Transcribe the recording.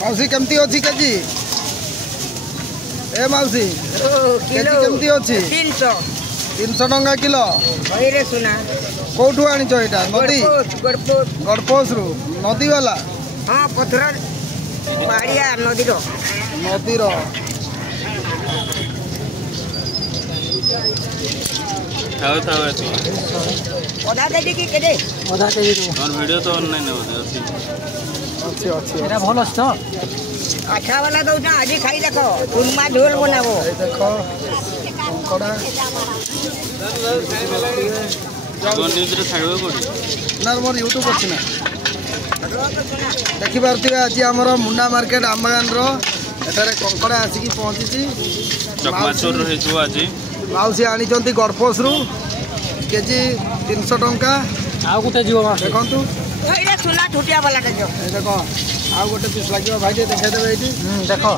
मौसी केमती अच्छी केजी ए मौसी केजी केमती अच्छी 300 टंका किलो कौटू आनी यहाँ नदी गड़पोस रु नदी वाला हाँ पथर पहाड़िया नदी अधा केजी की केजे अधा केजी और वीडियो तो ऑनलाइन है अच्छी अच्छी एरा भल अछि तो अच्छा वाला दो ना आज खाई देखो कुरमा झोल बनाबो देखो कंकड़ा कौन न्यूज रे छाड़बो कोडी ना मोर यूट्यूब अछि ना देखि पारथिबे आज हमर मुंडा मार्केट आंबागान रो एटारे कंकड़ा आसी की पहुंची चकमाचोर रहे जो आज माउसी आनी चंती गड़पोस रु केजी 300 टंका आउ गुते जीव मास देखंतु एइला सुला छुटिया वाला जो ए देखो आउ गोटे पीस लागियो भाई देखाइ देबे एठी देखो